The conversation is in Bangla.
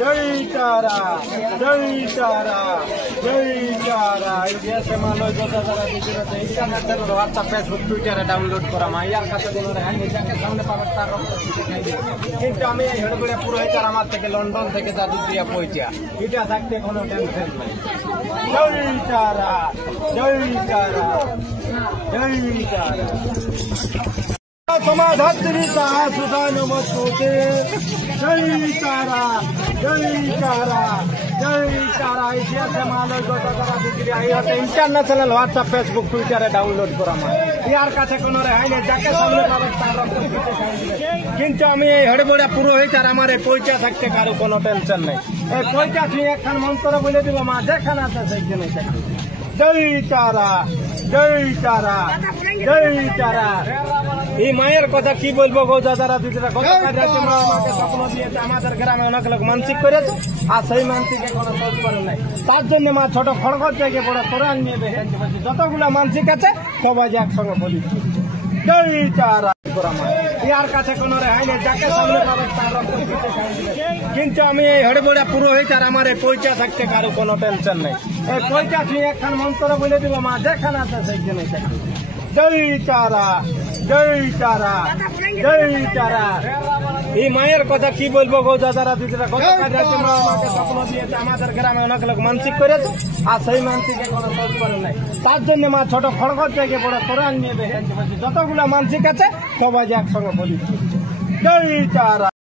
जय तारा जय तारा जय तारा ऐसे मानो जो तारा दिखरा है इंटरनेट पर व्हाट्सएप फेसबुक ट्विटर डाउनलोड करा मा यार कत दिन रे हानि जाके सामने पावर तार কিন্তু আমি হেড়গুড়ে পুরোহিতার আমার থেকে লন্ডন থেকে জাদুপ্রিয়া পৌঁছা এটা থাকতে কোনো টেনশন নাই জয় তারা জয় তারা জয় তারা समाधात्री का सुधान मस्तोते जय तारा जय तारा जय तारा ऐसे मानो जो तारा दिखरी आई होते international WhatsApp Facebook Twitter download करा मा यार কাছে কোনো রেহাই নেই যাকে সামনে পাবে তার কিন্তু আমি এই হড়বড়া পুরোহিতার আমারে পৌঁছা থাকতে কারো কোনো টেনশন নেই এই পৌঁছা তুই একখান মন্ত্র বলে দিব মা যেখান আছে সেইখানে জয় তারা জয় তারা জয় তারা এই মায়ের কথা কি বলবো গো দাদারা দিদিরা কত কাজে তোমরা আমাকে স্বপ্ন দিয়েছে আমাদের গ্রামে অনেক লোক মানসিক করেছে আর সেই মানসিকে কোনো সহ্য করে নাই তার জন্য মা ছোট খড়গড় থেকে বড় কোরআন নিয়ে দেখেন যতগুলো মানসিক আছে সবাই একসঙ্গে বলি জয় তারা ইয়ার কাছে কোনো রেহাই নেই যাকে সামনে পাবে তার কিন্তু আমি এই হড়বড়া পুরোহিতার আমারে পৌঁছা থাকতে কারো কোনো টেনশন নেই এই পৌঁছা তুই একখান মন্ত্র বলে দিব মা যেখানে আছে সেইখানে জয় তারা জয় তারা জয় তারা এই মায়ের কথা কি বলবো গো দাদারা দিদিরা কত কাজে তোমরা আমাকে স্বপ্ন দিয়েছে আমাদের গ্রামে অনেক লোক মানসিক করেছে আর সেই মানসিকে কোনো সহ্য করে নাই তার জন্য মা ছোট খড়গড় থেকে বড় কোরআন নিয়ে দেখেন যতগুলো মানসিক আছে সবাই একসঙ্গে বলি জয় তারা।